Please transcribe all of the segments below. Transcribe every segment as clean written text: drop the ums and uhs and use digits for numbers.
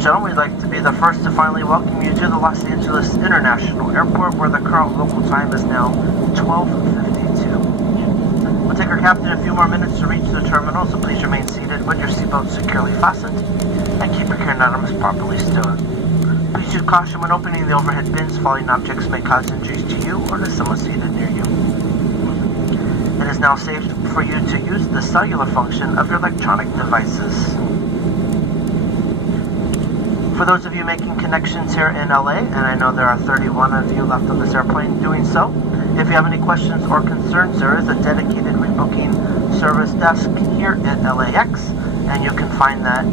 and gentlemen, we'd like to be the first to finally welcome you to the Los Angeles International Airport, where the current local time is now 12:52. We'll take our captain a few more minutes to reach the terminal, so please remain seated with your seatbelt securely fastened and keep your carry items properly stowed. Please use caution when opening the overhead bins. Falling objects may cause injuries to you or to someone seated near you. It is now safe for you to use the cellular function of your electronic devices. For those of you making connections here in LA, and I know there are 31 of you left on this airplane doing so, if you have any questions or concerns, there is a dedicated rebooking service desk here at LAX, and you can find that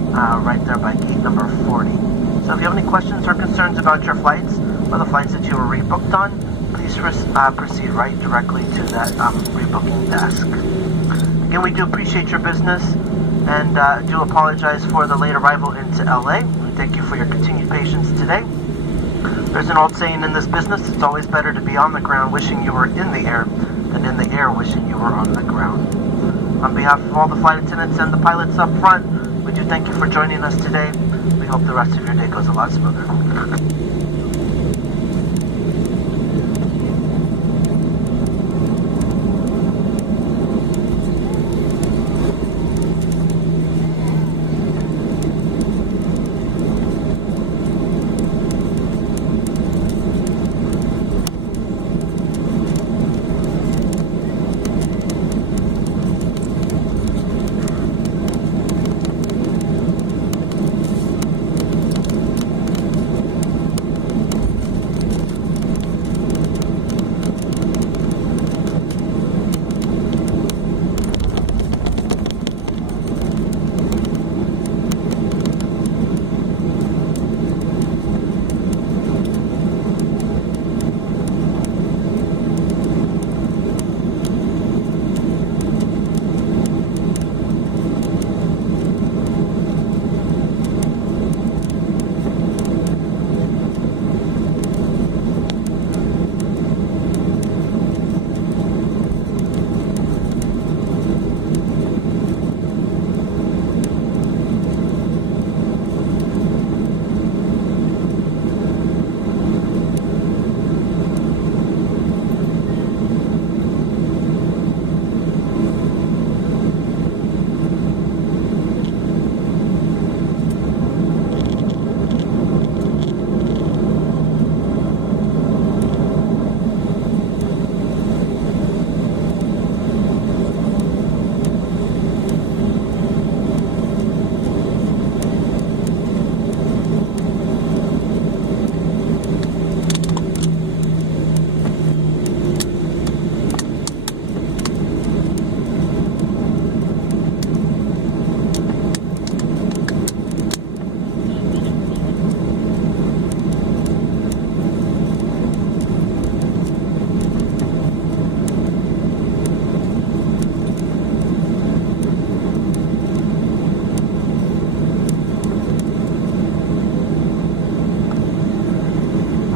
right there by gate number 40. So if you have any questions or concerns about your flights or the flights that you were rebooked on, please proceed right directly to that rebooking desk. Again, we do appreciate your business and do apologize for the late arrival into LA. We thank you for your continued patience today. There's an old saying in this business: it's always better to be on the ground wishing you were in the air than in the air wishing you were on the ground. On behalf of all the flight attendants and the pilots up front, we do thank you for joining us today. We hope the rest of your day goes a lot smoother.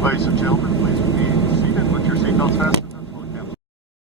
Ladies and gentlemen,